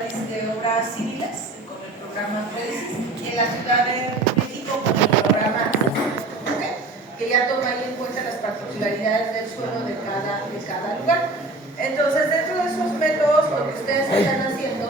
de obras civiles con el programa Prédicis y en la Ciudad de México con el programa que ya toma en cuenta las particularidades del suelo de cada lugar. Entonces, dentro de esos métodos, lo que ustedes están haciendo,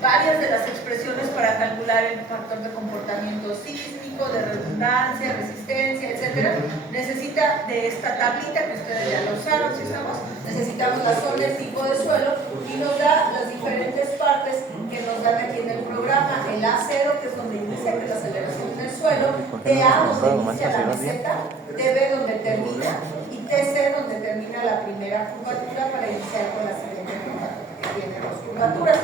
varias de las expresiones para calcular el factor de comportamiento sísmico, de redundancia, resistencia, etcétera, necesita de esta tablita que ustedes ya lo usaron, si estamos, necesitamos la zona, el tipo de suelo y nos da las diferentes partes que nos dan aquí en el programa, el A0, que es donde inicia, que es la aceleración del suelo, TA, donde inicia la meseta, TB, donde termina, y TC, donde termina la primera curvatura para iniciar con la siguiente curvatura, que tiene dos curvaturas.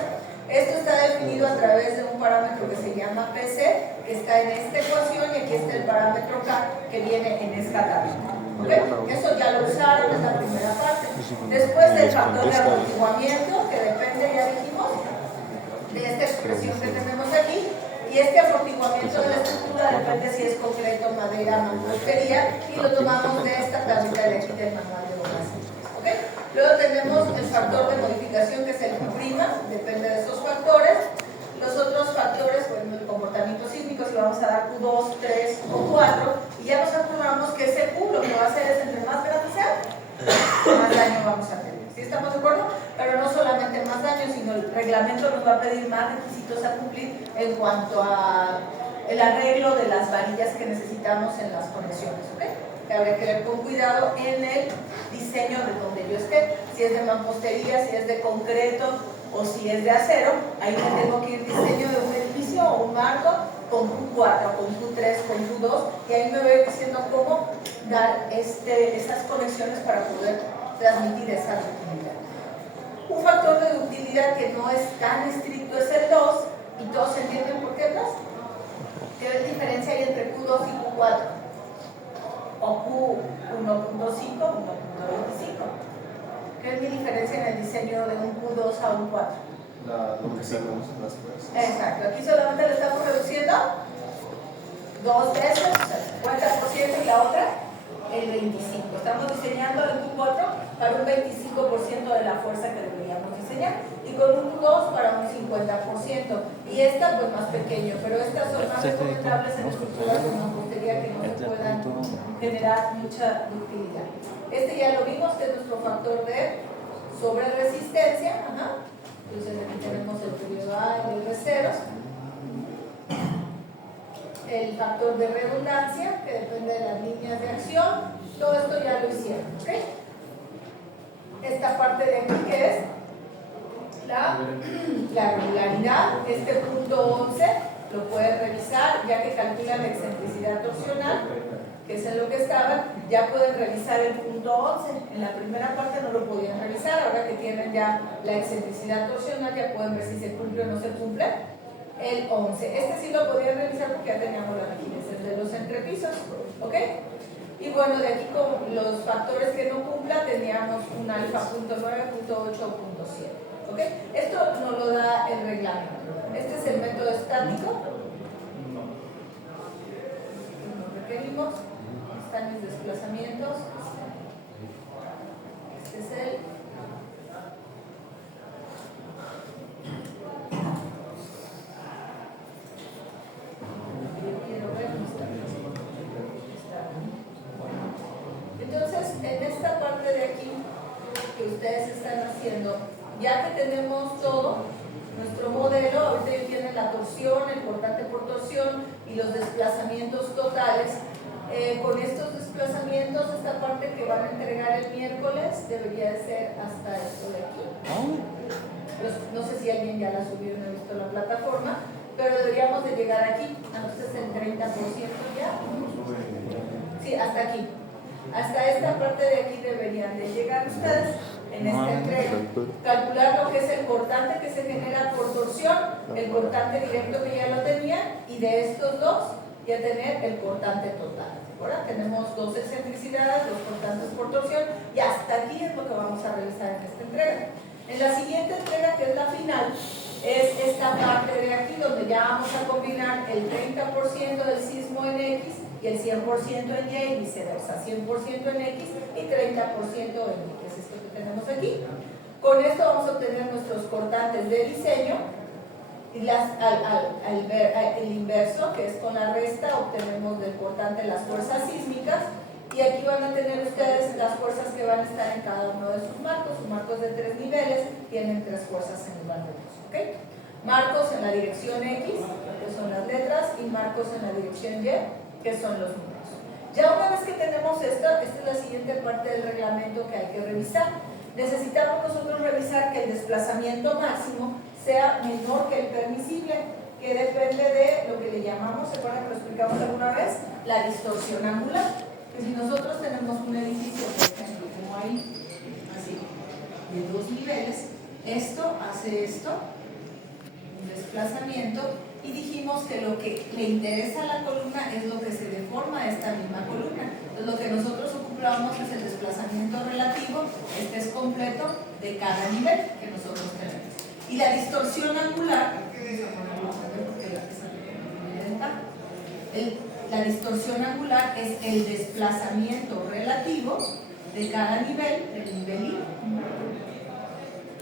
Esto está definido a través de un parámetro que se llama PC, que está en esta ecuación, y aquí está el parámetro K, que viene en esta tabla. ¿Okay? Eso ya lo usaron, es la primera parte. Después del factor de amortiguamiento, que depende, ya dijimos, de esta expresión que tenemos aquí, y este amortiguamiento de la estructura depende si es concreto, madera, mampostería, y lo tomamos de esta tablita de aquí del manual de obras. ¿Okay? Luego tenemos el factor de modificación, que es el Q', depende de esos factores. Los otros factores, bueno, el comportamiento sísmico, si vamos a dar Q2, 3 o 4, y ya nos acordamos que ese Q lo que va a hacer es entre más grande sea, más daño vamos a tener. ¿Sí estamos de acuerdo? Pero no solamente más daño, sino el reglamento nos va a pedir más requisitos a cumplir en cuanto a el arreglo de las varillas que necesitamos en las conexiones. ¿Okay? Que habría que ver con cuidado en el diseño de donde yo esté, si es de mampostería, si es de concreto o si es de acero. Ahí me tengo que ir diseño de un edificio o un marco con Q4, con Q3, con Q2, y ahí me voy diciendo cómo dar esas conexiones para poder transmitir esa ductilidad. Un factor de ductilidad que no es tan estricto es el 2, y todos entienden por qué 2. ¿Qué diferencia hay entre Q2 y Q4? O Q1.5, 1.25. ¿Qué es mi diferencia en el diseño de un Q2 a un 4? Lo que sabemos las fuerzas. Exacto, aquí solamente le estamos reduciendo dos veces, el 50%, y la otra el 25%. Estamos diseñando el Q4 para un 25% de la fuerza que deberíamos diseñar, y con un Q2 para un 50%. Y esta pues más pequeño, pero estas son más recomendables en estructuras de mampostería que no se puedan generar mucha ductilidad. Este ya lo vimos, que es nuestro factor de sobreresistencia. Entonces aquí tenemos el periodo A y el R0. El factor de redundancia, que depende de las líneas de acción. Todo esto ya lo hicieron. ¿Okay? Esta parte de aquí, que es la regularidad, este punto 11 lo pueden revisar, ya que calculan la excentricidad torsional, que es en lo que estaban. Ya pueden revisar el punto 11. En la primera parte no lo podían revisar, ahora que tienen ya la excentricidad torsional ya pueden ver si se cumple o no se cumple el 11. Este sí lo podían revisar porque ya teníamos la rigidez de los entrepisos. ¿Ok? Y bueno, de aquí con los factores que no cumpla teníamos un alfa punto 9, punto 8, punto 7. ¿Ok? Esto nos lo da el reglamento. Este es el método estático. Nos requerimos. Están mis desplazamientos. Este es el en esta parte de aquí que ustedes están haciendo, ya que tenemos todo nuestro modelo, ahorita ya tienen la torsión, el cortante por torsión y los desplazamientos totales. Con estos desplazamientos, esta parte que van a entregar el miércoles debería de ser hasta esto de aquí. No sé si alguien ya la subió, no he visto la plataforma, pero deberíamos de llegar aquí. Entonces el 30% ya. Sí, hasta aquí. Hasta esta parte de aquí deberían de llegar ustedes en esta entrega. Calcular lo que es el cortante que se genera por torsión, el cortante directo que ya lo tenían, y de estos dos ya tener el cortante total. Ahora tenemos dos excentricidades, dos cortantes por torsión, y hasta aquí es lo que vamos a realizar en esta entrega. En la siguiente entrega, que es la final, es esta parte de aquí donde ya vamos a combinar el 30% del sismo en X y el 100% en Y, y viceversa, 100% en X y 30% en Y, que es esto que tenemos aquí. Con esto vamos a obtener nuestros cortantes de diseño y el inverso, que es con la resta, obtenemos del cortante las fuerzas sísmicas. Y aquí van a tener ustedes las fuerzas que van a estar en cada uno de sus marcos. Sus marcos de 3 niveles tienen 3 fuerzas en lugar de 2. ¿Okay? Marcos en la dirección X, que son las letras, y marcos en la dirección Y, que son los números. Ya una vez que tenemos esta es la siguiente parte del reglamento que hay que revisar. Necesitamos nosotros revisar que el desplazamiento máximo sea menor que el permisible, que depende de lo que le llamamos, ¿se acuerdan que lo explicamos alguna vez? La distorsión angular. Que si nosotros tenemos un edificio, por ejemplo, como ahí, así, de 2 niveles, esto hace esto, un desplazamiento, y dijimos que lo que le interesa a la columna es lo que se deforma a esta misma columna. Entonces lo que nosotros ocupamos es el desplazamiento relativo, este es completo, de cada nivel que nosotros tenemos. Y la distorsión angular, la distorsión angular es el desplazamiento relativo de cada nivel, del nivel I,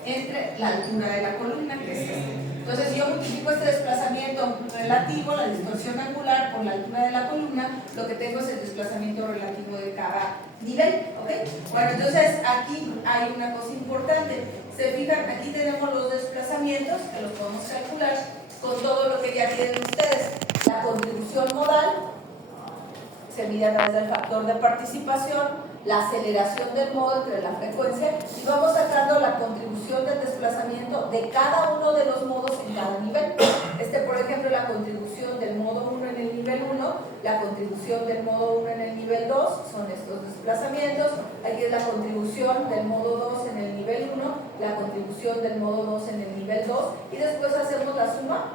entre la altura de la columna, que es este. Entonces, si yo multiplico este desplazamiento relativo, la distorsión angular, por la altura de la columna, lo que tengo es el desplazamiento relativo de cada nivel. ¿Okay? Bueno, entonces aquí hay una cosa importante. Se fijan, aquí tenemos los desplazamientos, que los podemos calcular con todo lo que ya tienen ustedes. La contribución modal se mide a través del factor de participación, la aceleración del modo entre la frecuencia, y vamos sacando la contribución del desplazamiento de cada uno de los modos en cada nivel. Por ejemplo, la contribución del modo 1 en el nivel 1, la contribución del modo 1 en el nivel 2, son estos desplazamientos. Aquí es la contribución del modo 2 en el nivel 1, la contribución del modo 2 en el nivel 2, y después hacemos la suma,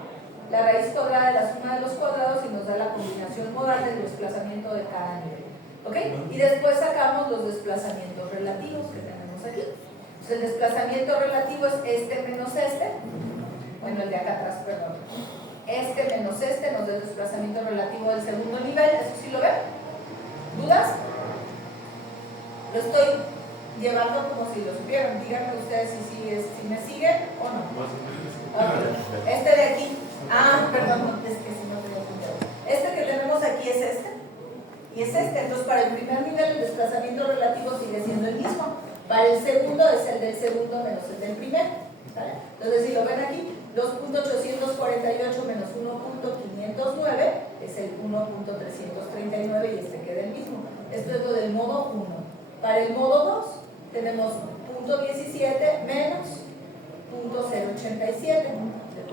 la raíz cuadrada de la suma de los cuadrados, y nos da la combinación modal del desplazamiento de cada nivel. ¿Okay? Y después sacamos los desplazamientos relativos que tenemos aquí. Entonces, el desplazamiento relativo es este menos este, bueno, el de acá atrás, perdón. Este menos este nos da el desplazamiento relativo del segundo nivel. ¿Eso sí lo ven? ¿Dudas? Lo estoy llevando como si lo supieran. Díganme ustedes si me siguen o no. Okay. Este de aquí. Perdón, es que si no tengo apuntado. Este que tenemos aquí es este. Y es este. Entonces, para el primer nivel, el desplazamiento relativo sigue siendo el mismo. Para el segundo, es el del segundo menos el del primer. ¿Vale? Entonces, si lo ven aquí, 2.848 menos 1.509 es el 1.339 y este queda el mismo. Esto es lo del modo 1. Para el modo 2 tenemos 0.17 menos 0.087.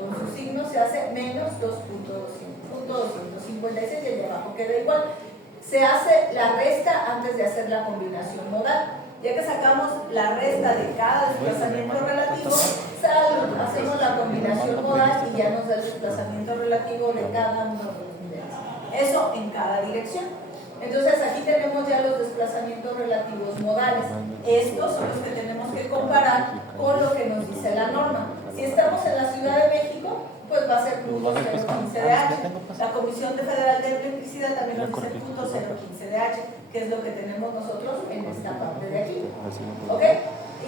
Con su signo se hace menos 2.256 y el de abajo queda igual. Se hace la resta antes de hacer la combinación modal. Ya que sacamos la resta de cada desplazamiento relativo, hacemos la combinación modal y ya nos da el desplazamiento relativo de cada uno de los niveles. Eso en cada dirección. Entonces aquí tenemos ya los desplazamientos relativos modales. Estos son los que tenemos que comparar con lo que nos dice la norma. Si estamos en la Ciudad de México, pues va a ser .015 de H. La Comisión Federal de Electricidad también nos dice .015 de H, que es lo que tenemos nosotros en esta parte de aquí. ¿Ok?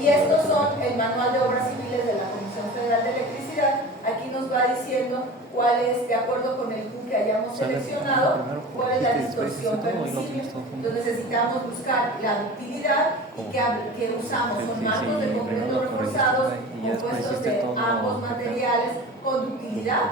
Y estos son el manual de obras civiles de la Comisión Federal de Electricidad. Aquí nos va diciendo cuál es, de acuerdo con el Q que hayamos seleccionado, cuál es la distorsión permisible. Entonces necesitamos buscar la ductilidad y que usamos son marcos de concreto reforzados compuestos de ambos materiales con ductilidad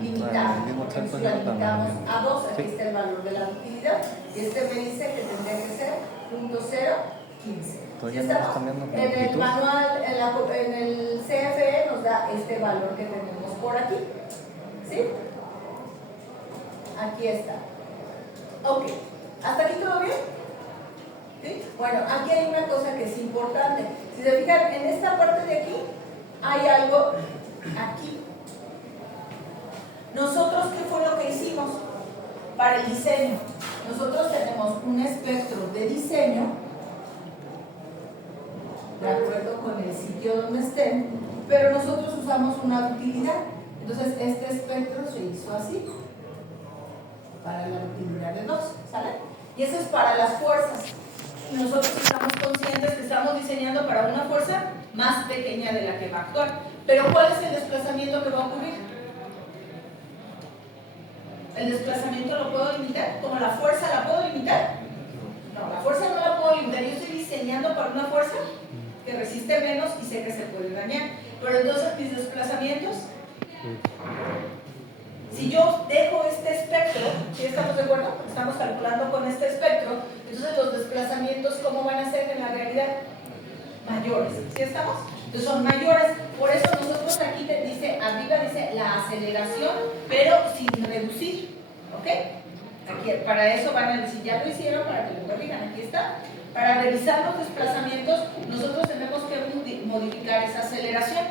limitada. Entonces la limitamos a 2, aquí está el valor de la ductilidad y este me dice que tendría que ser .015. Si estamos en el manual, en el CFE nos da este valor que tenemos por aquí. ¿Sí? Aquí está. Ok. ¿Hasta aquí todo bien? ¿Sí? Bueno, aquí hay una cosa que es importante. Si se fijan, en esta parte de aquí hay algo aquí. Nosotros, ¿qué fue lo que hicimos para el diseño? Nosotros tenemos un espectro de diseño de acuerdo con el sitio donde estén, pero nosotros usamos una ductilidad. Entonces este espectro se hizo así para la ductilidad de 2, ¿sale? Y eso es para las fuerzas. Y nosotros estamos conscientes que estamos diseñando para una fuerza más pequeña de la que va a actuar. Pero ¿cuál es el desplazamiento que va a ocurrir? ¿El desplazamiento lo puedo limitar? ¿Como la fuerza la puedo limitar? No, la fuerza no la puedo limitar. Yo estoy diseñando para una fuerza que resiste menos y sé que se puede dañar. Pero entonces mis desplazamientos, si yo dejo este espectro, ¿sí estamos de acuerdo? Estamos calculando con este espectro, entonces los desplazamientos, ¿cómo van a ser en la realidad? Mayores, ¿sí estamos? Entonces son mayores, por eso nosotros aquí dice, arriba dice la aceleración, pero sin reducir, ¿ok? Aquí, para eso van a decir, ya lo hicieron, para que lo corrijan, aquí está. Para revisar los desplazamientos, nosotros tenemos que modificar esa aceleración,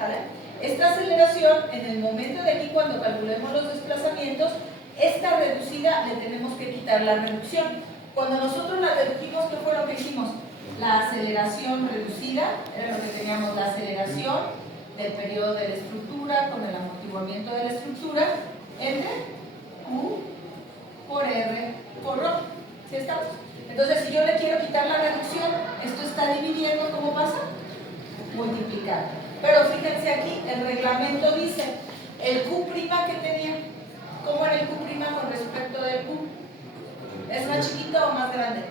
¿vale? Esta aceleración, en el momento de aquí, cuando calculemos los desplazamientos, esta reducida le tenemos que quitar la reducción. Cuando nosotros la redujimos, ¿qué fue lo que hicimos? La aceleración reducida, era lo que teníamos, la aceleración del periodo de la estructura con el amortiguamiento de la estructura entre Q por R por ρ. ¿Sí estamos? Entonces, si yo le quiero quitar la reducción, esto está dividiendo, ¿cómo pasa? Multiplicar. Pero fíjense aquí, el reglamento dice, el Q' que tenía, ¿cómo era el Q' con respecto del Q? ¿Es más chiquito o más grande?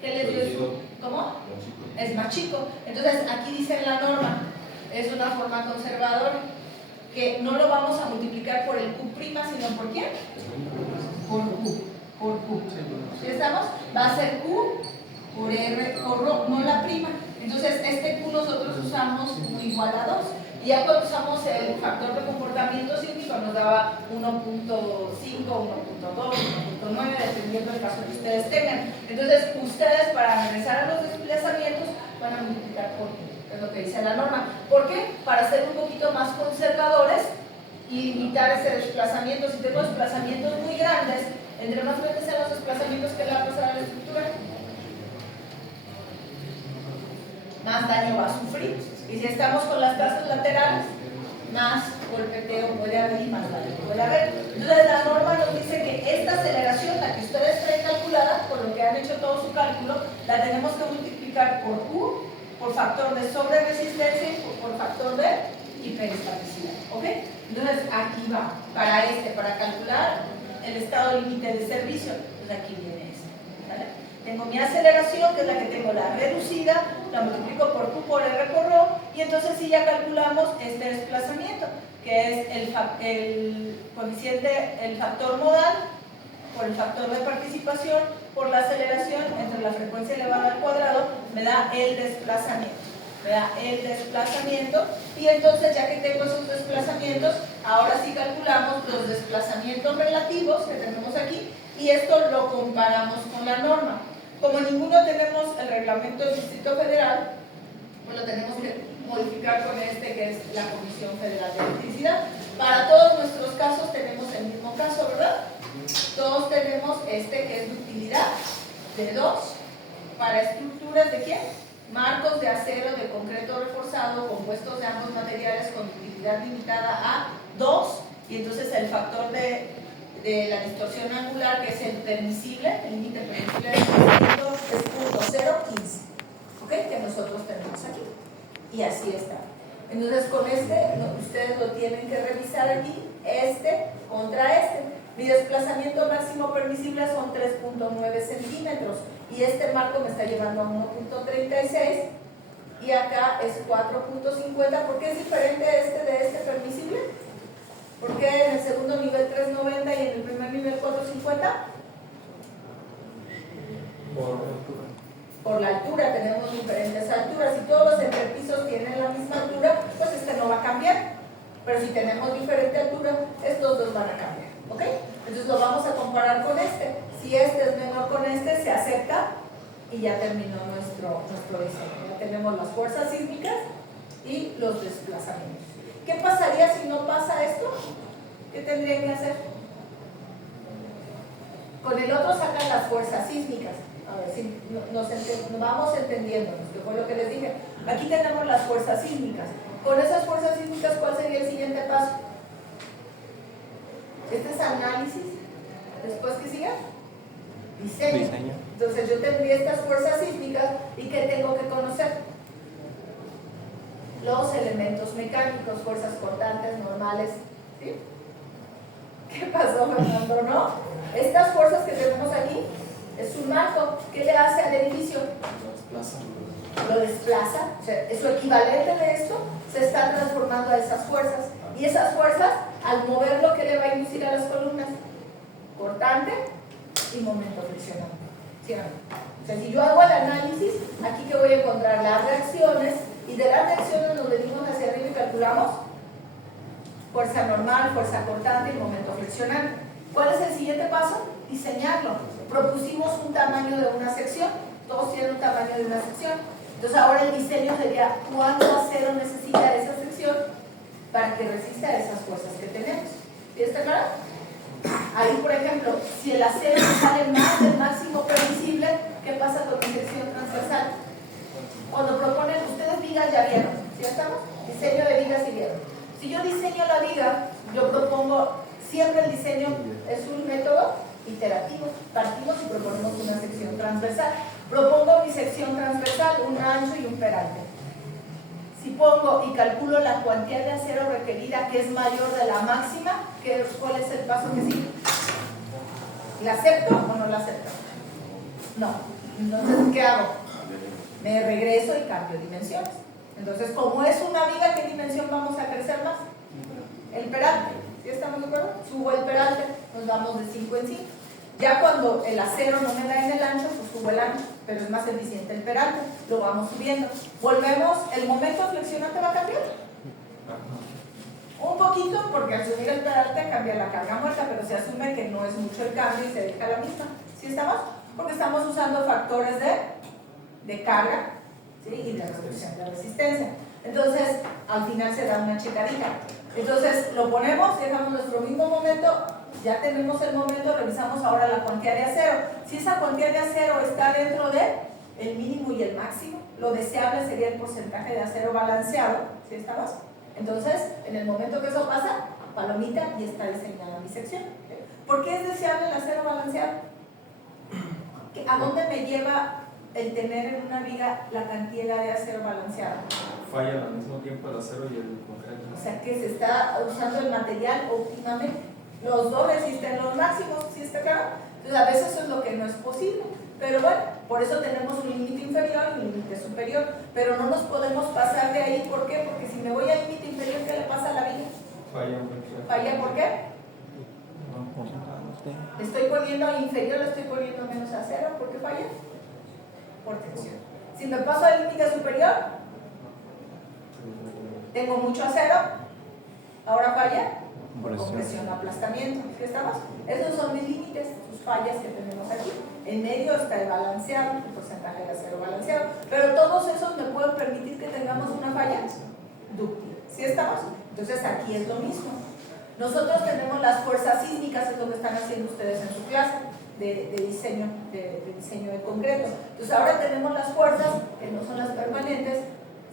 ¿Qué le dio eso? ¿Cómo? Es más chico. Entonces, aquí dice en la norma, es una forma conservadora, que no lo vamos a multiplicar por el Q', sino ¿por quién? Por Q. Por Q. ¿Sí estamos? Va a ser Q por R por ρ, no la prima. Entonces, este Q nosotros usamos 1 igual a 2. Y ya cuando usamos el factor de comportamiento sísmico nos daba 1.5, 1.2, 1.9, dependiendo del caso que ustedes tengan. Entonces, ustedes para regresar a los desplazamientos van a multiplicar por Q, es lo que dice la norma. ¿Por qué? Para ser un poquito más conservadores y limitar ese desplazamiento. Si tengo desplazamientos muy grandes, entre más grandes sean los desplazamientos que le va a pasar a la estructura, más daño va a sufrir. Y si estamos con las tasas laterales, más golpeteo puede haber y más daño puede haber. Entonces la norma nos dice que esta aceleración, la que ustedes traen calculada, por lo que han hecho todo su cálculo, la tenemos que multiplicar por Q, por factor de sobreresistencia y por factor de hiperestaticidad. ¿Ok? Entonces aquí va, para calcular el estado límite de servicio, pues aquí viene eso. ¿Vale? Tengo mi aceleración, que es la que tengo la reducida, la multiplico por Q por R por ρ, y entonces sí ya calculamos este desplazamiento, que es el coeficiente, el factor modal por el factor de participación por la aceleración entre la frecuencia elevada al cuadrado, me da el desplazamiento. Y entonces ya que tengo esos desplazamientos, ahora sí calculamos los desplazamientos relativos que tenemos aquí, y esto lo comparamos con la norma. Como ninguno tenemos el reglamento del Distrito Federal, pues lo tenemos que modificar con este, que es la Comisión Federal de Electricidad. Para todos nuestros casos tenemos el mismo caso, ¿verdad? Todos tenemos este, que es de utilidad de 2 para estructuras de ¿quién? Marcos de acero, de concreto reforzado, compuestos de ambos materiales con utilidad limitada a 2, y entonces el factor de la distorsión angular, que es el permisible, el límite permisible del desplazamiento, es 0.015, ¿ok? Que nosotros tenemos aquí, y así está. Entonces con ustedes lo tienen que revisar aquí, contra este. Mi desplazamiento máximo permisible son 3.9 centímetros, y este marco me está llevando a 1.36, y acá es 4.50. ¿Por qué es diferente de este permisible? ¿Por qué en el segundo nivel 3.90 y en el primer nivel 4.50? Por la altura, tenemos diferentes alturas. Si todos los entrepisos tienen la misma altura, pues este no va a cambiar. Pero si tenemos diferente altura, estos dos van a cambiar. ¿Ok? Entonces lo vamos a comparar con este. Si este es menor con este, se acepta y ya terminó nuestro diseño. Ya tenemos las fuerzas sísmicas y los desplazamientos. ¿Qué pasaría si no pasa esto? ¿Qué tendrían que hacer? Con el otro sacan las fuerzas sísmicas. A ver si nos vamos entendiéndonos, que fue lo que les dije. Aquí tenemos las fuerzas sísmicas. Con esas fuerzas sísmicas, ¿cuál sería el siguiente paso? Este es análisis. Después, ¿qué sigue? Diseño. Entonces yo tendría estas fuerzas sísmicas, y ¿qué tengo que conocer? los elementos mecánicos, fuerzas cortantes, normales, ¿sí? ¿Qué pasó, Fernando? ¿No? Estas fuerzas que tenemos aquí es un marco. ¿Qué le hace al edificio? Lo desplaza, o sea, es lo equivalente de esto, se está transformando a esas fuerzas. Y esas fuerzas, al moverlo, ¿qué le va a inducir a las columnas? Cortante y momento friccionante. ¿Sí o no? O sea, si yo hago el análisis, aquí que voy a encontrar las reacciones, y de las reacciones nos venimos hacia arriba y calculamos fuerza normal, fuerza cortante y momento friccionante. ¿Cuál es el siguiente paso? Diseñarlo. Propusimos un tamaño de una sección, todos tienen un tamaño de una sección. Entonces ahora el diseño sería cuánto acero necesita esa sección para que resista a esas fuerzas que tenemos. ¿Sí está claro? Ahí, por ejemplo, si el acero sale más del máximo permisible, ¿qué pasa con mi sección transversal? Cuando proponen, ustedes vigas ya vieron, ¿sí estamos? Diseño de vigas y vieron. Si yo diseño la viga, yo propongo, siempre el diseño es un método iterativo. Partimos y proponemos una sección transversal. Propongo mi sección transversal, un ancho y un peralte. Si pongo y calculo la cantidad de acero requerida, que es mayor de la máxima, ¿cuál es el paso que sigue? ¿La acepto o no la acepto? No. Entonces, ¿qué hago? Me regreso y cambio dimensiones. Entonces, como es una viga, ¿qué dimensión vamos a crecer más? El peralte. ¿Sí estamos de acuerdo? Subo el peralte, nos vamos de 5 en 5. Ya cuando el acero no me da en el ancho, pues subo el ancho, pero es más eficiente el peralte, lo vamos subiendo. Volvemos, el momento flexionante va a cambiar. Un poquito, porque al subir el peralte cambia la carga muerta, pero se asume que no es mucho el cambio y se deja la misma. ¿Sí estamos? Porque estamos usando factores de carga, ¿sí? Y de reducción de resistencia. Entonces, al final se da una checadita. Entonces, lo ponemos, dejamos nuestro mismo momento, ya tenemos el momento, revisamos ahora la cuantía de acero. Si esa cuantía de acero está dentro de el mínimo y el máximo, lo deseable sería el porcentaje de acero balanceado, ¿sí estamos? Entonces, en el momento que eso pasa, palomita y está diseñada mi sección. ¿Sí? ¿Por qué es deseable el acero balanceado? ¿A dónde me lleva el tener en una viga la cantidad de acero balanceado? Falla al mismo tiempo el acero y el concreto. O sea que se está usando el material óptimamente. Los dos resisten los máximos, ¿sí está claro? Entonces a veces eso es lo que no es posible. Pero bueno, por eso tenemos un límite inferior y un límite superior. Pero no nos podemos pasar de ahí. ¿Por qué? Porque si me voy al límite inferior, ¿qué le pasa a la viga? ¿Falla por qué? Le estoy poniendo al inferior, le estoy poniendo menos acero. ¿Por qué falla? Por tensión. Si me paso al límite superior, tengo mucho acero, ahora falla por compresión, aplastamiento. ¿Qué estamos? Esos son mis límites, sus fallas que tenemos aquí. En medio está el balanceado, el porcentaje de acero balanceado, pero todos esos me pueden permitir que tengamos una falla dúctil. ¿Sí estamos? Entonces aquí es lo mismo. Nosotros tenemos las fuerzas sísmicas, es lo que están haciendo ustedes en su clase de diseño de concreto. Entonces ahora tenemos las fuerzas que no son las permanentes,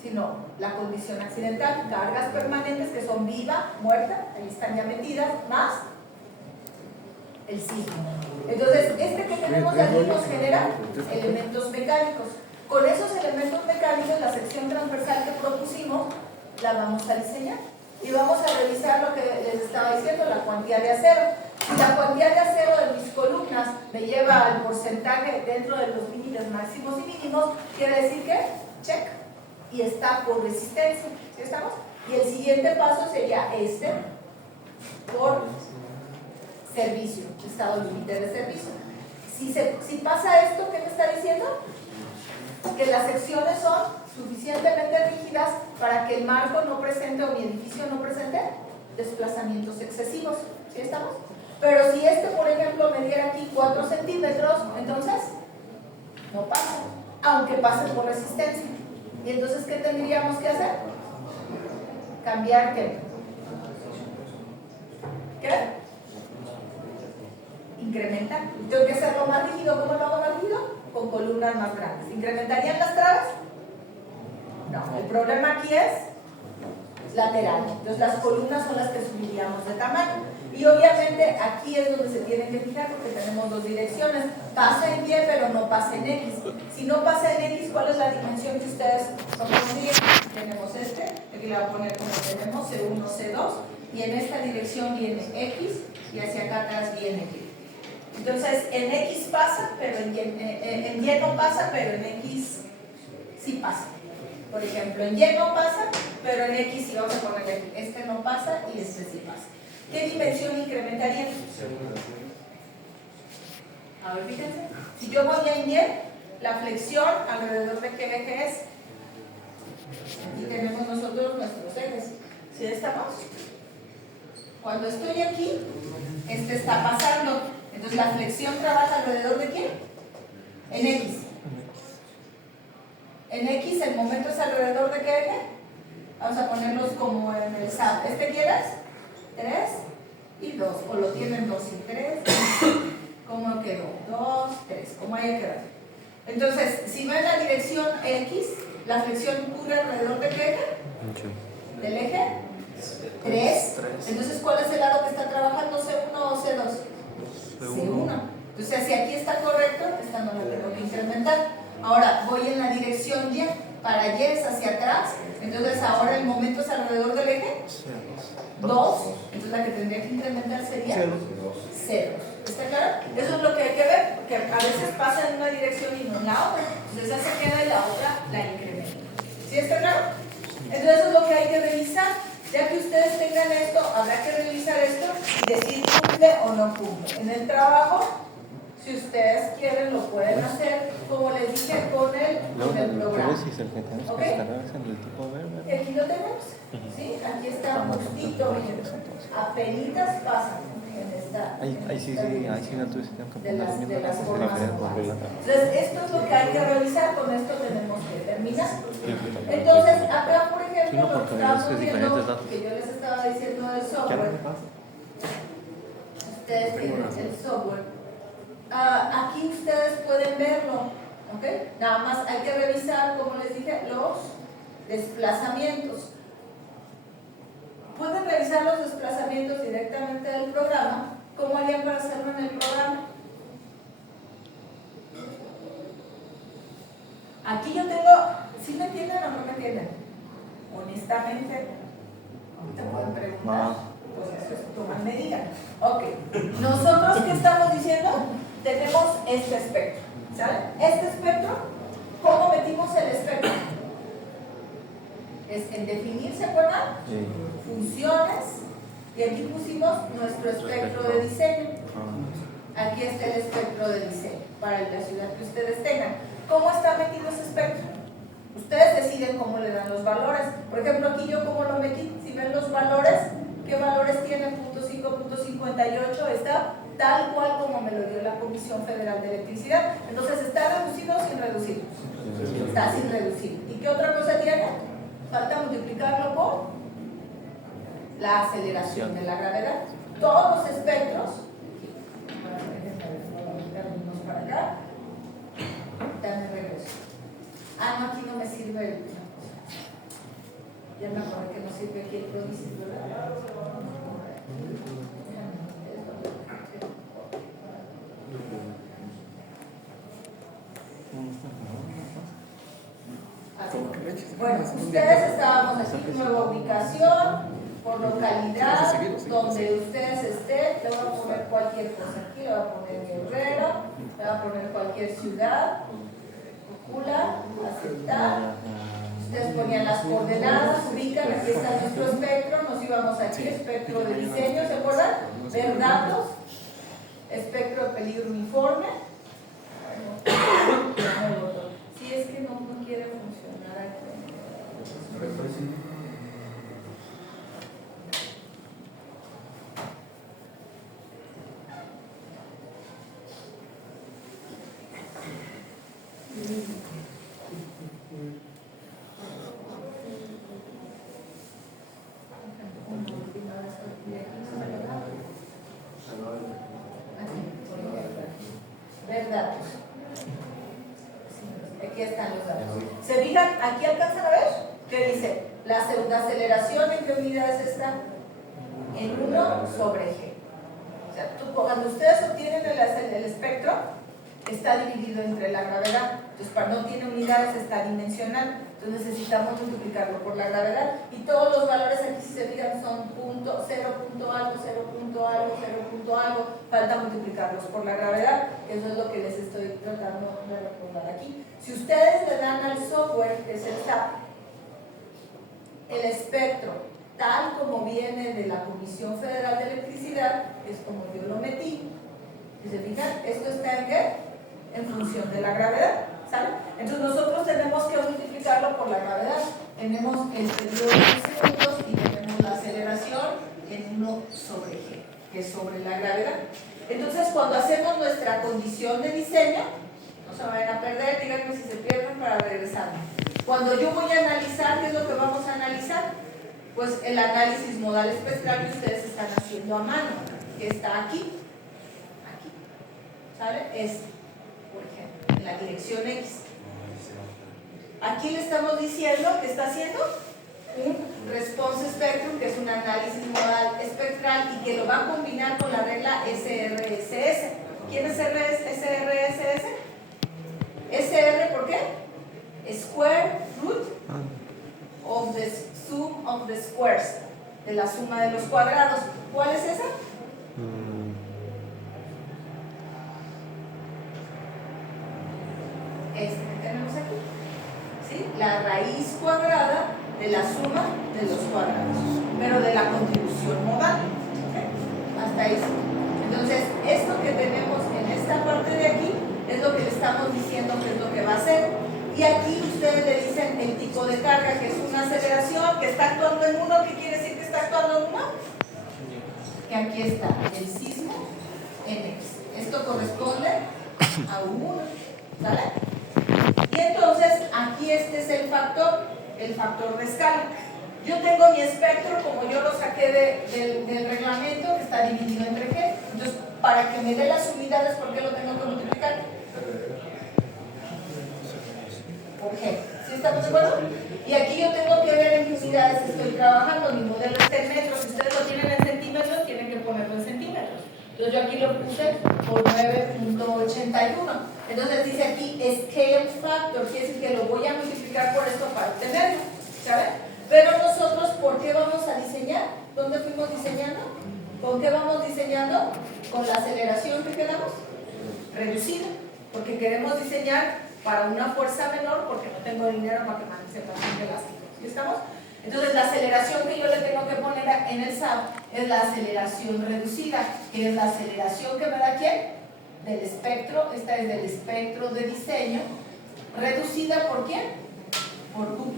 sino la condición accidental, cargas permanentes que son viva, muerta, ahí están ya metidas, más el sismo. Entonces, este que tenemos aquí nos genera elementos mecánicos. Con esos elementos mecánicos, la sección transversal que propusimos, la vamos a diseñar. Y vamos a revisar lo que les estaba diciendo, la cuantía de acero. Si la cuantía de acero de mis columnas me lleva al porcentaje dentro de los límites máximos y mínimos, quiere decir que, check, y está por resistencia, ¿sí estamos? Y el siguiente paso sería este, por servicio, estado límite de servicio. Si pasa esto, ¿qué me está diciendo? Que las secciones son suficientemente rígidas para que el marco no presente o mi edificio no presente desplazamientos excesivos, ¿sí estamos? Pero si este, por ejemplo, me diera aquí 4 centímetros, entonces no pasa, aunque pase por resistencia. Y entonces, ¿qué tendríamos que hacer? Cambiar ¿qué? ¿Qué? Incrementar. Tengo que hacerlo más rígido. ¿Cómo lo hago más rígido? Con columnas más grandes. ¿Incrementarían las trabas? No. El problema aquí es lateral. Entonces las columnas son las que subiríamos de tamaño. Y obviamente aquí es donde se tienen que fijar porque tenemos dos direcciones. Pasa en Y pero no pasa en X. Si no pasa en X, ¿cuál es la dimensión que ustedes propondrían? tenemos aquí le voy a poner como tenemos C1, C2, y en esta dirección viene X, y hacia acá atrás viene Y. Entonces, en X pasa, pero en Y no pasa, pero en X sí pasa. Por ejemplo, en Y no pasa, pero en X sí vamos a ponerle aquí. Este no pasa y este sí pasa. ¿Qué dimensión incrementaría? A ver, fíjense. Si yo voy en Y, la flexión alrededor de qué eje es. Aquí tenemos nosotros nuestros ejes. ¿Sí estamos? Cuando estoy aquí, este está pasando. Entonces la flexión trabaja alrededor de quién? En X. En X el momento es alrededor de qué eje. Vamos a ponerlos como en el SAT. ¿Este quieres? 3 y 2. O lo tienen 2 y 3. ¿Cómo quedó? 2, 3. ¿Cómo haya quedado? Entonces, si va en la dirección X, la flexión ocurre alrededor de qué eje? ¿Del eje? 3. Entonces, ¿cuál es el lado que está trabajando? ¿C1 o C2? C1. Entonces, si aquí está correcto, esta no la tengo que incrementar. Ahora, voy en la dirección Y. Para Y es hacia atrás. Entonces, ahora el momento es alrededor del eje 2. Entonces, la que tendría que incrementar sería 0. ¿Está claro? Eso es lo que hay que ver, porque a veces pasa en una dirección y no en la otra. Entonces, esa se queda y la otra la incrementa. ¿Sí está claro? Entonces, eso es lo que hay que revisar. Ya que ustedes tengan esto, habrá que revisar esto y decir cumple o no cumple. En el trabajo, si ustedes quieren, lo pueden hacer, como les dije, con el programa. ¿Ok? Aquí lo tenemos. ¿Sí? Aquí está justito, apenitas pasa en esta. Ahí sí no tuve que de las formas. Entonces, esto es lo que hay que revisar, con esto tenemos que terminar. Entonces, acá, por ejemplo, lo que estamos viendo, que yo les estaba diciendo del software, ustedes tienen el software. Aquí ustedes pueden verlo, ¿ok? Nada más hay que revisar, como les dije, los desplazamientos. Pueden revisar los desplazamientos directamente del programa. ¿Cómo harían para hacerlo en el programa? Aquí yo tengo, ¿sí me entienden o no me entienden? Honestamente, ahorita pueden preguntar, pues eso es tu medida. Ok, nosotros, ¿qué estamos diciendo? Tenemos este espectro, ¿sale? Este espectro, ¿cómo metimos el espectro? Es en definir, ¿se acuerdan? Sí. Funciones, y aquí pusimos nuestro espectro de diseño. Aquí está el espectro de diseño para la ciudad que ustedes tengan. ¿Cómo está metido ese espectro? Ustedes deciden cómo le dan los valores. Por ejemplo, aquí yo cómo lo metí. Si ven los valores, ¿qué valores tiene? .5.58 está tal cual como me lo dio la Comisión Federal de Electricidad. Entonces, ¿está reducido o sin reducir? Está sin reducir. ¿Y qué otra cosa tiene? Falta multiplicarlo por la aceleración de la gravedad. Todos los espectros, para acá, dame regreso. No, aquí no me sirve el. Ya me acordé que no sirve aquí el pródice, ¿verdad? Bueno, ustedes estábamos aquí, nueva ubicación, por localidad, donde ustedes estén, le voy a poner cualquier cosa aquí, le voy a poner Guerrero, le voy a poner cualquier ciudad, popular, aceptar. Ustedes ponían las coordenadas, ubican, aquí está nuestro espectro, nos íbamos aquí, espectro de diseño, ¿se acuerdan? Ver datos, espectro de peligro uniforme. Si es que no quiere funcionar aquí. Ver datos. Aquí están los datos. ¿Se fijan? Aquí alcanzan a ver que dice la aceleración en qué unidades está en 1 sobre G. O sea, cuando ustedes obtienen el espectro, está dividido entre la gravedad. Entonces, no tiene unidades, está dimensional. Entonces necesitamos multiplicarlo por la gravedad. Y todos los valores aquí, si se fijan, son punto, 0 punto algo, 0 punto algo, 0 punto algo. Falta multiplicarlos por la gravedad. Eso es lo que les estoy tratando de recordar aquí. Si ustedes le dan al software, que es el SAP, el espectro, tal como viene de la Comisión Federal de Electricidad, es como yo lo metí. Si se fijan, esto está en ¿qué? En función de la gravedad, ¿sale? Entonces nosotros tenemos que multiplicarlo por la gravedad. Tenemos el periodo en segundos y tenemos la aceleración en 1 sobre G, que es sobre la gravedad. Entonces cuando hacemos nuestra condición de diseño, no se vayan a perder, díganme si se pierden para regresar. Cuando yo voy a analizar, ¿qué es lo que vamos a analizar? Pues el análisis modal espectral que ustedes están haciendo a mano, que está aquí, ¿sale? Por ejemplo, en la dirección X. Aquí le estamos diciendo que está haciendo un response spectrum, que es un análisis modal espectral y que lo va a combinar con la regla SRSS. ¿Quién es SRSS? SR, ¿por qué? Square root of the sum of the squares, de la suma de los cuadrados. ¿Cuál es esa? Este que tenemos aquí, ¿sí? La raíz cuadrada de la suma de los cuadrados, pero de la contribución modal, ¿okay? Hasta ahí. Entonces, esto que tenemos en esta parte de aquí es lo que le estamos diciendo que es lo que va a hacer. Y aquí ustedes le dicen el tipo de carga, que es una aceleración, que está actuando en 1. ¿Qué quiere decir que está actuando en 1? Que aquí está el sismo en X. Esto corresponde a un 1, ¿vale? Y entonces aquí este es el factor de escala. Yo tengo mi espectro, como yo lo saqué del reglamento, que está dividido entre G. Entonces, para que me dé las unidades, ¿por qué lo tengo que multiplicar? Por G. ¿Sí estamos de acuerdo? Y aquí yo tengo que ver en qué unidades estoy trabajando. Mi modelo está en metros. Si ustedes lo tienen en centímetros, tienen que ponerlo en centímetros. Entonces yo aquí lo puse por 9.81. Entonces dice aquí scale factor, quiere decir que lo voy a multiplicar por esto para obtenerlo, ¿saben? Pero nosotros, ¿por qué vamos a diseñar? ¿Dónde fuimos diseñando? ¿Con qué vamos diseñando? Con la aceleración que quedamos reducida, porque queremos diseñar para una fuerza menor, porque no tengo dinero para que manice más elástico. ¿Sí estamos? Entonces la aceleración que yo le tengo que poner en el SAP es la aceleración reducida, que es la aceleración que me da ¿quién? Del espectro. Esta es del espectro de diseño, reducida ¿por quién? Por Q'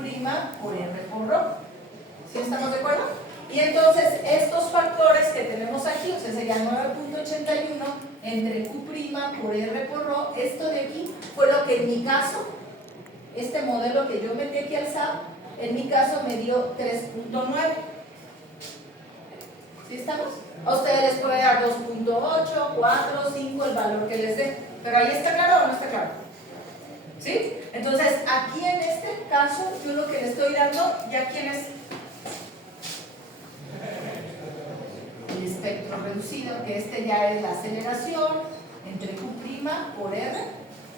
por R por Rho. ¿Sí estamos de acuerdo? Y entonces estos factores que tenemos aquí, o sea, sería 9.81 entre Q' por R por Rho, esto de aquí fue lo que en mi caso, este modelo que yo metí aquí al SAP, en mi caso me dio 3.9. ¿Sí estamos? A ustedes les puede dar 2.8, 4, 5, el valor que les dé. Pero ahí está claro o no está claro. ¿Sí? Entonces, aquí en este caso, yo lo que le estoy dando, ¿ya quién es? El espectro reducido, que este ya es la aceleración entre Q' por R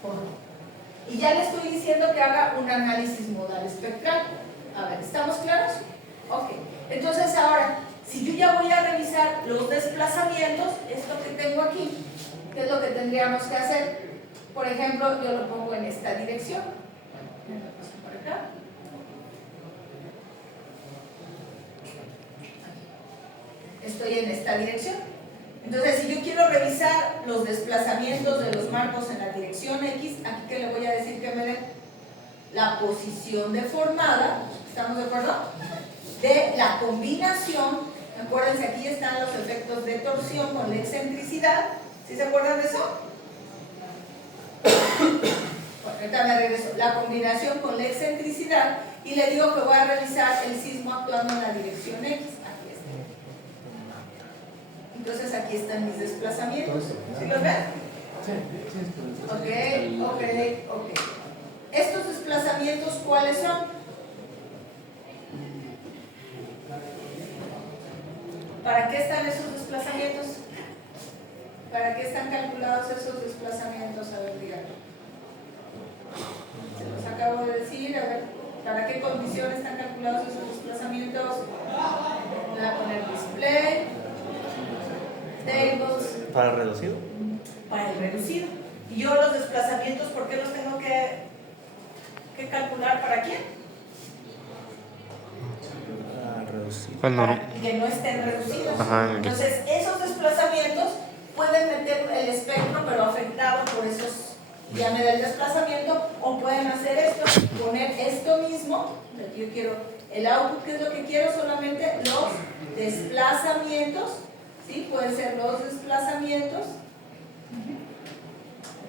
por Rho. Y ya le estoy diciendo que haga un análisis modal espectral. A ver, ¿estamos claros? Ok. Entonces, ahora, si yo ya voy a revisar los desplazamientos, esto que tengo aquí, ¿qué es lo que tendríamos que hacer? Por ejemplo, yo lo pongo en esta dirección. Por acá. Estoy en esta dirección. Entonces, si yo quiero revisar los desplazamientos de los marcos en la dirección X, aquí que le voy a decir que me dé la posición deformada, ¿estamos de acuerdo? De la combinación, acuérdense, aquí están los efectos de torsión con la excentricidad, ¿sí se acuerdan de eso? Bueno, ahorita me regreso, la combinación con la excentricidad y le digo que voy a revisar el sismo actuando en la dirección X, aquí está. Entonces aquí están mis desplazamientos, ¿sí los ven? Ok. ¿Estos desplazamientos cuáles son? ¿Para qué están esos desplazamientos? ¿Para qué están calculados esos desplazamientos? A ver, díganme. Se los acabo de decir, a ver, ¿Para qué condición están calculados esos desplazamientos? Voy a poner display, tables. ¿Para el reducido? Para el reducido. Y yo los desplazamientos, ¿por qué los tengo que calcular? ¿Para quién? Para el reducido. Cuando no. Para que no estén reducidos. Ajá. Entonces, esos desplazamientos pueden meter el espectro, pero afectado por esos, ya me da el desplazamiento, o pueden hacer esto, poner esto mismo. Yo quiero el output, que es lo que quiero, solamente los desplazamientos, ¿sí? Pueden ser los desplazamientos.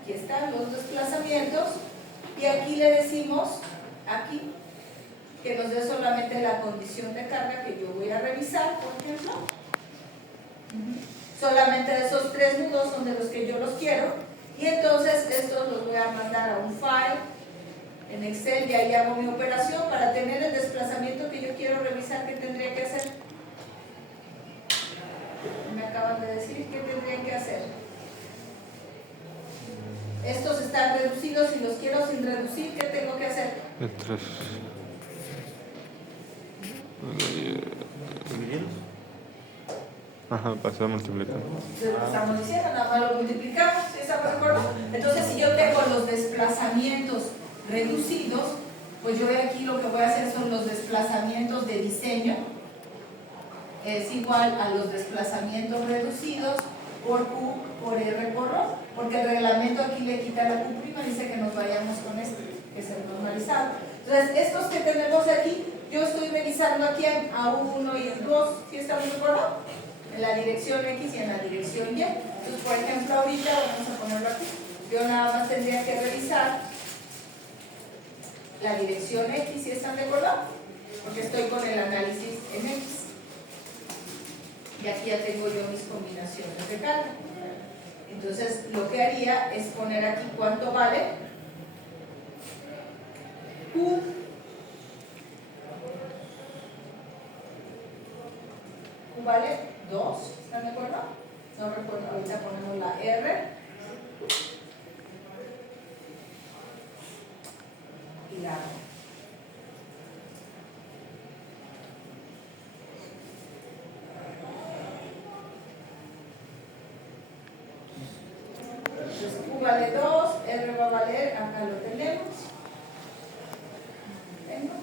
Aquí están los desplazamientos, y aquí le decimos, aquí, que nos dé solamente la condición de carga que yo voy a revisar, por ejemplo. Solamente de esos 3 nudos son de los que yo los quiero, y entonces estos los voy a mandar a un file en Excel, y ahí hago mi operación para tener el desplazamiento que yo quiero revisar. ¿Qué tendría que hacer? Me acaban de decir qué tendrían que hacer. Estos están reducidos y los quiero sin reducir. ¿Qué tengo que hacer? ¿Dividirlos? Ajá, pasó a multiplicar. Lo estamos diciendo, nada más lo multiplicamos. ¿Sí estamos de acuerdo? Entonces, si yo tengo los desplazamientos reducidos, pues yo aquí lo que voy a hacer son los desplazamientos de diseño. Es igual a los desplazamientos reducidos por Q por R por Rho, porque el reglamento aquí le quita la Q', dice que nos vayamos con este, que es el normalizado. Entonces, estos que tenemos aquí, yo estoy revisando aquí a 1 y a 2, ¿sí estamos de acuerdo? En la dirección X y en la dirección Y. Entonces, por ejemplo, ahorita vamos a ponerlo aquí. Yo nada más tendría que revisar la dirección X, ¿sí están de acuerdo? Porque estoy con el análisis en X. Y aquí ya tengo yo mis combinaciones de carga. Entonces, lo que haría es poner aquí cuánto vale Q. Q vale 2, ¿están de acuerdo? No recuerdo, ahorita ponemos la R. Y la R. Entonces Q vale 2, R va a valer, acá lo tenemos. ¿Tengo?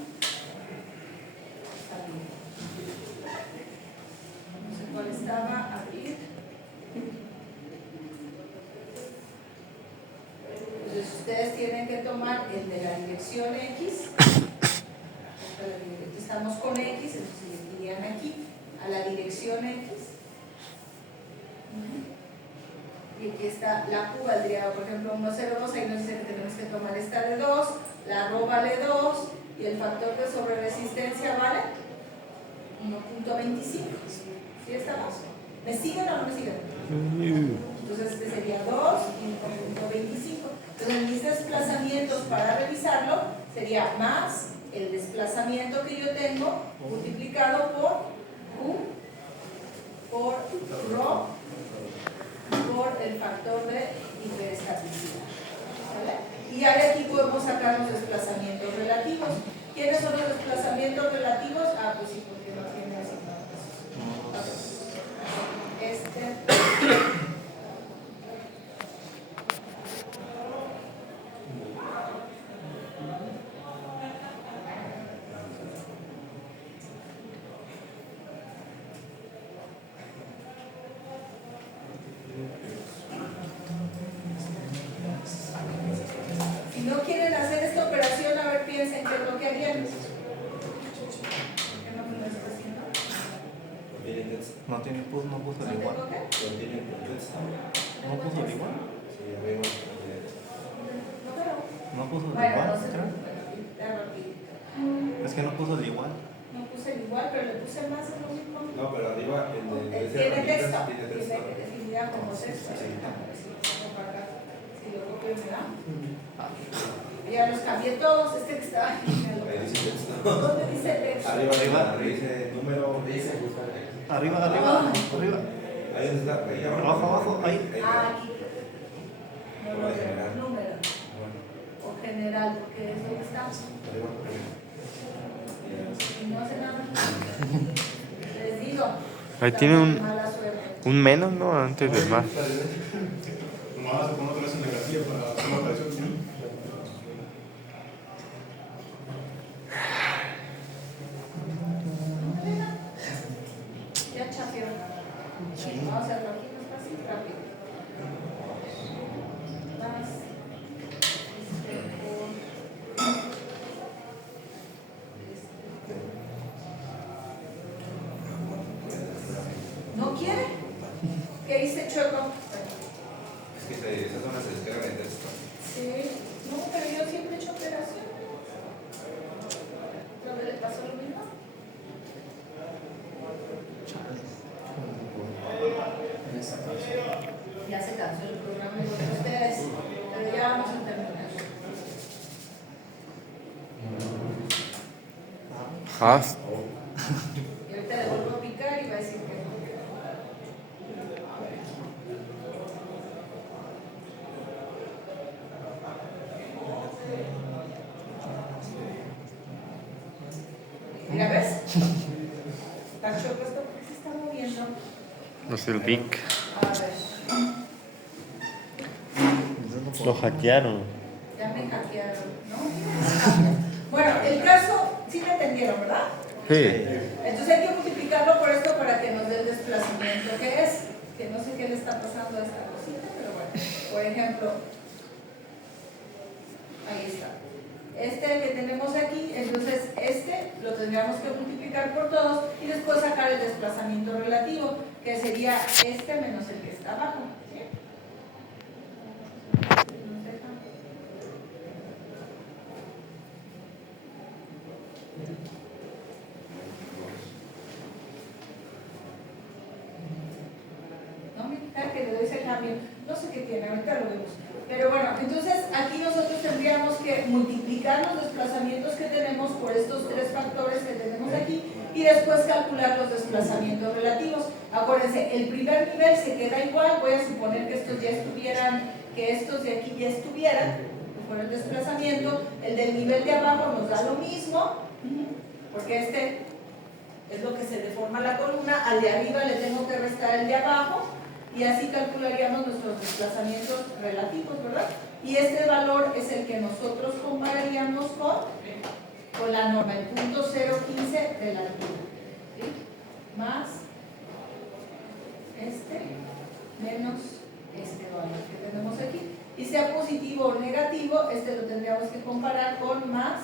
Está bien. No sé cuál estaba, abrir. Entonces ustedes tienen que tomar el de la dirección X. Estamos con X, entonces irían aquí a la dirección X. Y aquí está la Q, valdría, por ejemplo, 1,02, ahí nos dice que tenemos que tomar esta de 2, la Rho vale 2, y el factor de sobreresistencia vale 1.25. ¿Sí estamos? ¿Me siguen o no me siguen? Entonces este sería 2 y 1.25. Entonces mis desplazamientos para revisarlo sería más el desplazamiento que yo tengo multiplicado por Q, por Rho, por el factor de hiperestaticidad. ¿Vale? Y ahora aquí podemos sacar los desplazamientos relativos. ¿Quiénes son los desplazamientos relativos? Ah, pues sí, porque no tiene asignados. Si no quieren hacer esta operación, a ver, piensen qué es lo que harían. ¿Por qué no me lo está haciendo? No tiene puso, no puso el igual. ¿Tengo qué? No puso el igual. No puso el Bueno, igual. no sé. ¿será? Ya rapidito. Es que no puso el igual. No puse el igual, pero le puse más en lo mismo. No, pero arriba el de Tiene texto. tiene Tiene texto. que definir como texto. Sí. Si lo copio, me da. Ya los cambié todos. Este que estaba aquí. Ahí dice texto. ¿Dónde dice texto? Arriba dice número, dice Arriba, Ah. arriba. ahí donde está, ahí abajo. Abajo, ahí. Ah, aquí. No lo veo. General. Número. Bueno, O general, porque es lo que está. arriba. Y no hace nada. Les digo. Ahí tiene Mala suerte. un menos, ¿no? Antes del más. Nomás se pone otra vez en la casilla para hacer la operación, ¿sí? Ya chapeó. Vamos a hacerlo aquí más fácil, rápido. Más. ¿No quiere? ¿Qué hice, Choco? Es que esas zonas se descargan en texto. Sí. No, pero yo siempre he hecho operaciones. ¿Otra vez le pasó lo mismo? Ya se cansó el programa de ustedes, pero ya vamos a terminar. Ah, Y ahorita le vuelvo a picar y va a decir que no. Mira, ¿ves? Está choco esto porque se está moviendo. no sé, el Vic. A ver, Lo hackearon. ya me hackearon, ¿no? Bueno, el caso, sí me entendieron, ¿verdad? Sí. Entonces hay que multiplicarlo por esto para que nos dé el desplazamiento que es. Que no sé qué le está pasando a esta cosita, pero bueno. Por ejemplo, ahí está. Este que tenemos aquí, entonces este lo tendríamos que multiplicar por todos y después sacar el desplazamiento relativo, que sería este menos el que está abajo. ¿Sí? ¿Nos deja? No, mira que le doy ese cambio. No sé qué tiene, ahorita lo vemos. Pero bueno, entonces aquí nosotros tendríamos que multiplicar los desplazamientos que tenemos por estos tres factores que tenemos aquí y después calcular los desplazamientos relativos. Acuérdense, el primer nivel se queda igual, voy a suponer que estos ya estuvieran, que estos de aquí ya estuvieran, por el desplazamiento, el del nivel de abajo nos da lo mismo, porque este es lo que se deforma la columna, al de arriba le tengo que restar el de abajo, y así calcularíamos nuestros desplazamientos relativos, ¿verdad? Y este valor es el que nosotros compararíamos con la norma, el punto 0,15 de la altura, ¿sí? Más este menos este valor que tenemos aquí. Y sea positivo o negativo, este lo tendríamos que comparar con más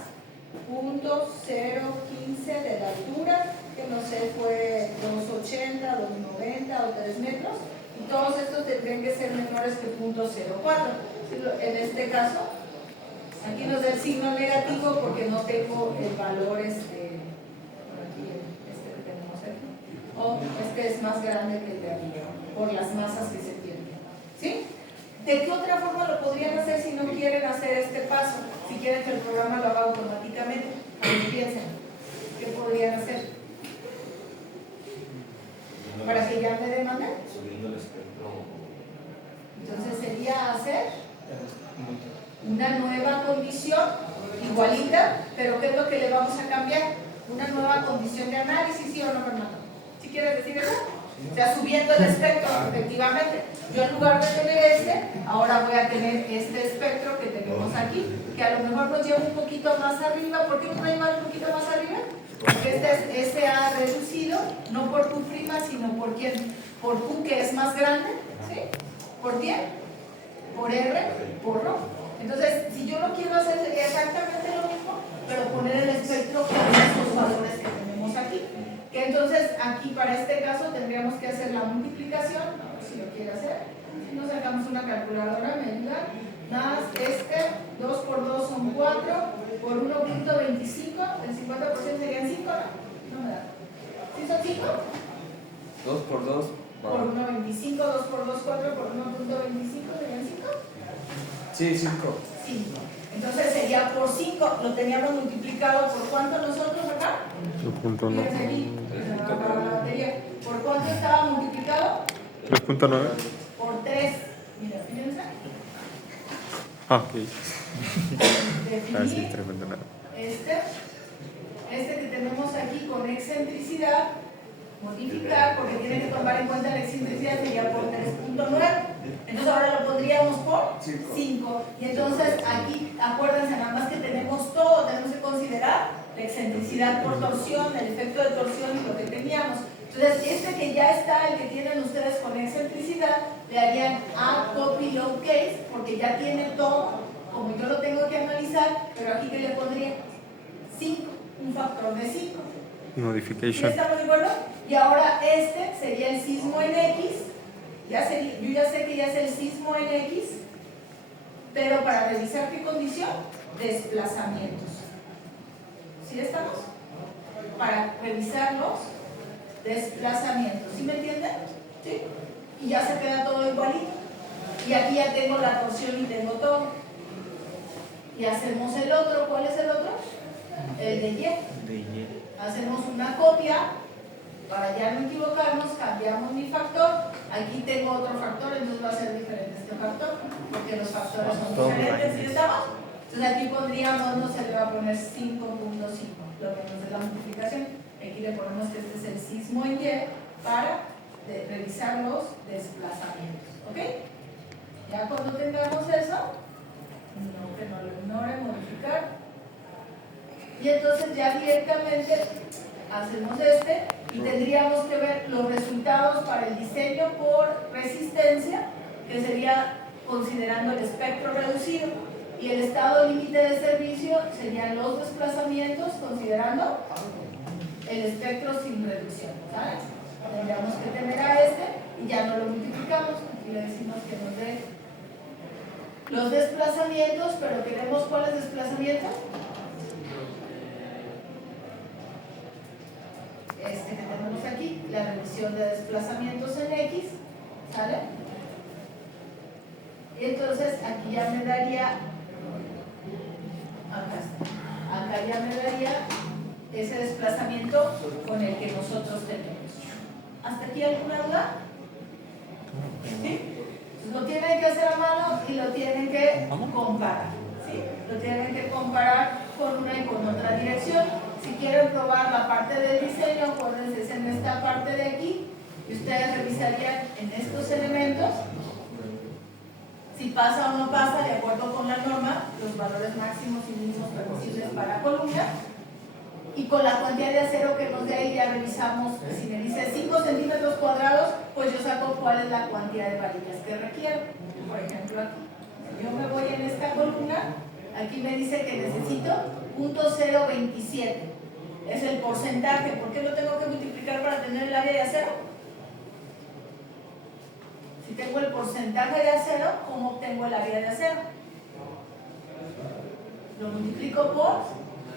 punto 0,15 de la altura, que no sé, fue 2,80, 2,90 o 3 metros. Y todos estos tendrían que ser menores que 0.04. En este caso, aquí nos da el signo negativo porque no tengo el valor por aquí, que tenemos aquí. O este es más grande que el de arriba, por las masas que se tienen. ¿Sí? ¿De qué otra forma lo podrían hacer si no quieren hacer este paso? Si quieren que el programa lo haga automáticamente. A ver, piensen. ¿Qué podrían hacer? Para que ya me demanden. Subiendo el espectro. Entonces sería hacer una nueva condición igualita, pero ¿qué es lo que le vamos a cambiar? Una nueva condición de análisis, ¿sí o no, Fernando? ¿Sí quieres decir eso? O sea, subiendo el espectro, efectivamente. Yo en lugar de tener este, ahora voy a tener este espectro que tenemos aquí, que a lo mejor nos lleva un poquito más arriba. ¿Por qué nos va a llevar un poquito más arriba? Porque este ha reducido, no por Q', sino por quién, por Q, que es más grande, ¿sí? ¿Por quién? Por R, por Rho. Entonces, si yo lo quiero hacer, sería exactamente lo mismo, pero poner el espectro con estos valores que tenemos aquí. Que entonces, aquí para este caso tendríamos que hacer la multiplicación, a ver si lo quiere hacer. Si no sacamos una calculadora, me ayuda. Más 2 por 2 son 4, por 1.25, el 50% serían 5, ¿no? No me da. ¿Sí son 5? 2 por 2. Por 1.25, 2 por 2, 4, por 1.25 serían 5. Sí, 5. 5. Entonces sería por 5, lo teníamos multiplicado por cuánto nosotros acá. Fíjense aquí, la batería. ¿Por cuánto estaba multiplicado? 3.9. Por 3. Mira, fíjense. Ah, ok. Ah, sí, Definir 3.9. este que tenemos aquí con excentricidad, modificar, porque tiene que tomar en cuenta la excentricidad, sería por 3.9. Entonces ahora lo pondríamos por 5. Y entonces aquí, acuérdense nada más que tenemos todo, tenemos que considerar la excentricidad por torsión, el efecto de torsión y lo que teníamos. Entonces, este que ya está, el que tienen ustedes con excentricidad, le harían a copy low case, porque ya tiene todo, como yo lo tengo que analizar, pero aquí que le pondría 5, un factor de 5. ¿Sí Modification. estamos de acuerdo? Y ahora este sería el sismo en X. Yo ya sé que ya es el sismo en X, pero para revisar qué condición, desplazamientos. ¿Sí estamos? Para revisar los desplazamientos. ¿Sí me entienden? ¿Sí? Y ya se queda todo igualito. Y aquí ya tengo la torsión y tengo todo. Y hacemos el otro. ¿Cuál es el otro? El de Y. Hacemos una copia para ya no equivocarnos, cambiamos mi factor. Aquí tengo otro factor, entonces va a ser diferente este factor, porque los factores son diferentes. ¿Sí estamos? Entonces aquí pondríamos, no se le va a poner 5.5, lo menos de la multiplicación. Aquí le ponemos que este es el sismo en Y para revisar los desplazamientos. ¿Ok? Ya cuando tengamos eso, no, que no lo ignore, modificar. Y entonces ya directamente hacemos este y tendríamos que ver los resultados para el diseño por resistencia, que sería considerando el espectro reducido, y el estado límite de servicio serían los desplazamientos considerando el espectro sin reducción. ¿Vale? Tendríamos que tener a este y ya no lo multiplicamos. Aquí le decimos que nos dé los desplazamientos, pero queremos ¿cuáles desplazamientos? Este que tenemos aquí, la revisión de desplazamientos en X, ¿sale? Y entonces aquí ya me daría, acá ya me daría ese desplazamiento con el que nosotros tenemos. ¿Hasta aquí alguna duda? ¿Sí? Lo tienen que hacer a mano y lo tienen que comparar, ¿sí? Lo tienen que comparar con una y con otra dirección. Si quieren probar la parte del diseño, acuérdense, es en esta parte de aquí, y ustedes revisarían en estos elementos si pasa o no pasa, de acuerdo con la norma, los valores máximos y mínimos permisibles para columna, y con la cantidad de acero que nos dé ahí ya revisamos. Si me dice 5 centímetros cuadrados, pues yo saco cuál es la cantidad de varillas que requiero. Por ejemplo, aquí, si yo me voy en esta columna, aquí me dice que necesito 0.027. Es el porcentaje. ¿Por qué lo tengo que multiplicar para tener el área de acero? Si tengo el porcentaje de acero, ¿cómo obtengo el área de acero? Lo multiplico por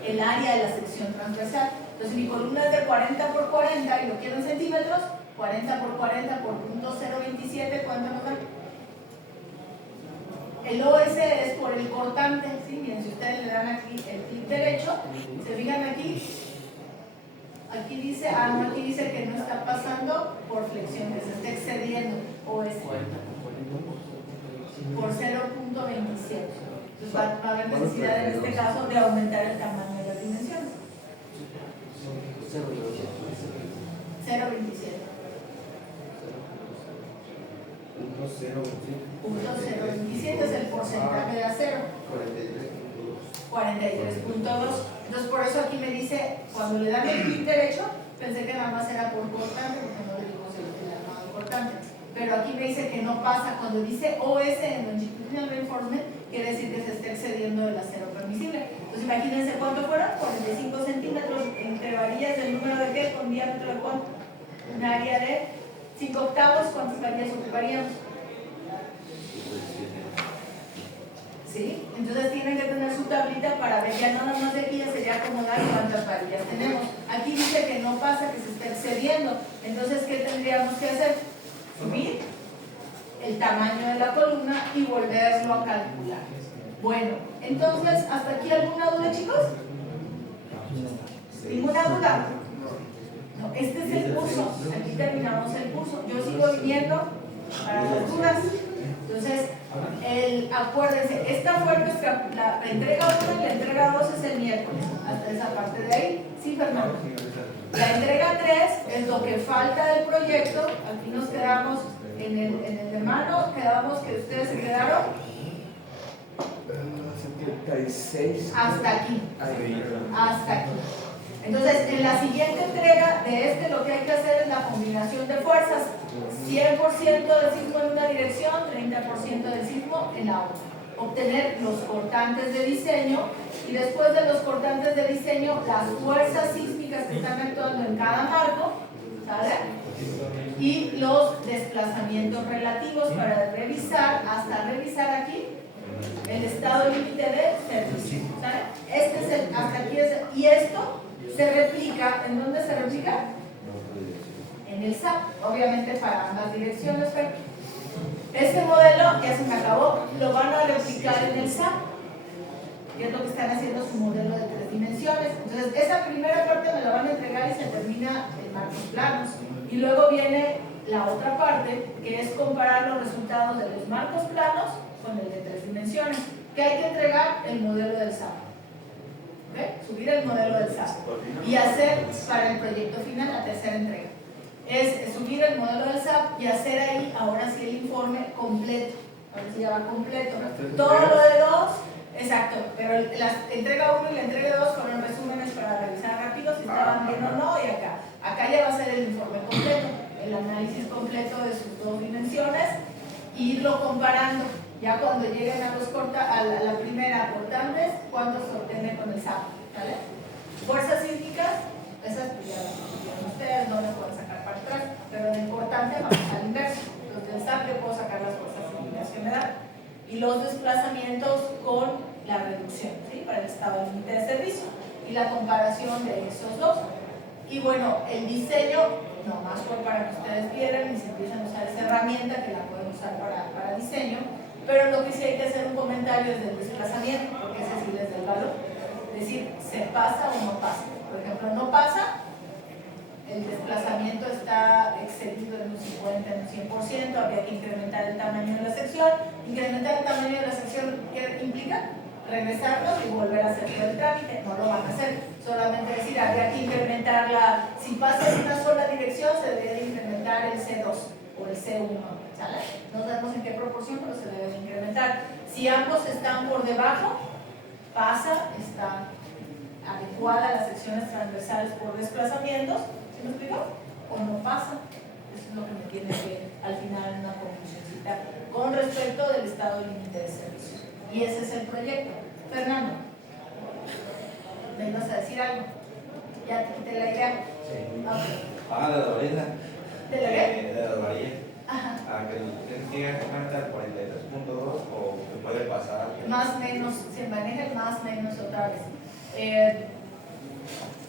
el área de la sección transversal. Entonces mi columna es de 40 por 40 y lo quiero en centímetros. 40 por 40 por 0.027, ¿cuánto nos da? El OS es por el cortante, ¿sí? Bien, si ustedes le dan aquí el clic derecho, se fijan aquí dice, no, aquí dice que no está pasando por flexión, que se está excediendo OS por 0.27. Entonces va a haber necesidad en este caso de aumentar el tamaño de las dimensiones. 0.27. 0.27 es el porcentaje de acero. 43.2. Entonces por eso aquí me dice, cuando le dan el clic derecho, pensé que nada más era por cortante, porque no le dimos el armado cortante. Pero aquí me dice que no pasa. Cuando dice OS en Longitudinal Reinforcement, quiere decir que se está excediendo el acero permisible. Entonces imagínense cuánto fueron, 45 centímetros entre varillas del número de qué, con diámetro de cuánto. Un área de 5 octavos, ¿cuántas varillas ocuparíamos? ¿Sí? Entonces tienen que tener su tablita para ver, ya nada más de aquí ya sería acomodar cuántas varillas tenemos. Aquí dice que no pasa, que se está excediendo. Entonces, ¿qué tendríamos que hacer? Subir el tamaño de la columna y volverlo a calcular. Bueno, entonces, ¿hasta aquí alguna duda, chicos? ¿Ninguna duda? No, este es el curso. Aquí terminamos el curso. Yo sigo viniendo para las dudas. Entonces, acuérdense, esta fue nuestra, la entrega 1 y la entrega 2 es el miércoles, hasta esa parte de ahí. Sí, Fernando. La entrega 3 es lo que falta del proyecto. Aquí nos quedamos en el de mano, quedamos que ustedes se quedaron 76. hasta aquí. Ahí. Hasta aquí. Entonces, en la siguiente entrega de lo que hay que hacer es la combinación de fuerzas. 100% del sismo en una dirección, 30% del sismo en la otra. Obtener los cortantes de diseño y después de los cortantes de diseño, las fuerzas sísmicas que están actuando en cada marco, ¿sale? Y los desplazamientos relativos para revisar, hasta revisar aquí, el estado límite de servicio, ¿sale? Este es el, hasta aquí es, y esto se replica, ¿en dónde se replica? En el SAP, obviamente para ambas direcciones, pero este modelo, ya se me acabó, lo van a replicar en el SAP, que es lo que están haciendo su modelo de 3 dimensiones. Entonces, esa primera parte me la van a entregar y se termina en marcos planos. Y luego viene la otra parte, que es comparar los resultados de los marcos planos con el de 3 dimensiones, que hay que entregar el modelo del SAP. ¿Okay? Subir el modelo del SAP y hacer para el proyecto final la tercera entrega. Es subir el modelo del SAP y hacer ahí, ahora sí, el informe completo. Ahora sí ya va completo. Todo lo de 2, exacto, pero la entrega 1 y la entrega 2 fueron resúmenes para revisar rápido si estaban bien o no, y acá ya va a ser el informe completo, el análisis completo de sus 2 dimensiones, e irlo comparando. Ya cuando lleguen a la primera cortantes, cuando se obtiene con el SAP, ¿vale? Fuerzas sísmicas, esas pues ya las tienen ustedes, no las pueden sacar para atrás, pero en el cortante vamos al inverso. Los del SAP yo puedo sacar las fuerzas sísmicas que me dan. Y los desplazamientos con la reducción, ¿sí? Para el estado límite de servicio. Y la comparación de esos dos. Y bueno, el diseño, nomás fue para que ustedes vieran y se empiecen a usar esa herramienta que la pueden usar para diseño. Pero lo que sí hay que hacer un comentario es del desplazamiento, porque ese sí les da el valor. Es decir, ¿se pasa o no pasa? Por ejemplo, no pasa, el desplazamiento está excedido en un 50, en un 100%, habría que incrementar el tamaño de la sección. Incrementar el tamaño de la sección, ¿qué implica? Regresarlos y volver a hacer todo el trámite. No lo van a hacer, solamente decir, habría que incrementarla. Si pasa en una sola dirección, se debe incrementar el C2 o el C1. ¿Sale? No sabemos en qué proporción, pero se debe incrementar. Si ambos están por debajo, pasa, está adecuada a las secciones transversales por desplazamientos, ¿sí me explico? O no pasa. Eso es lo que me tiene que, al final, una conclusioncita con respecto del estado límite de servicio. Y ese es el proyecto. Fernando, ¿me ibas a decir algo? ¿Ya te quité la idea? Sí. Okay. De la varilla. ¿De la qué? De la varilla. Ajá. Que llega al 43.2 o que puede pasar. Más menos, se maneja el más menos otra vez.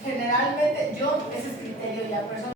Generalmente, ese es criterio ya personal.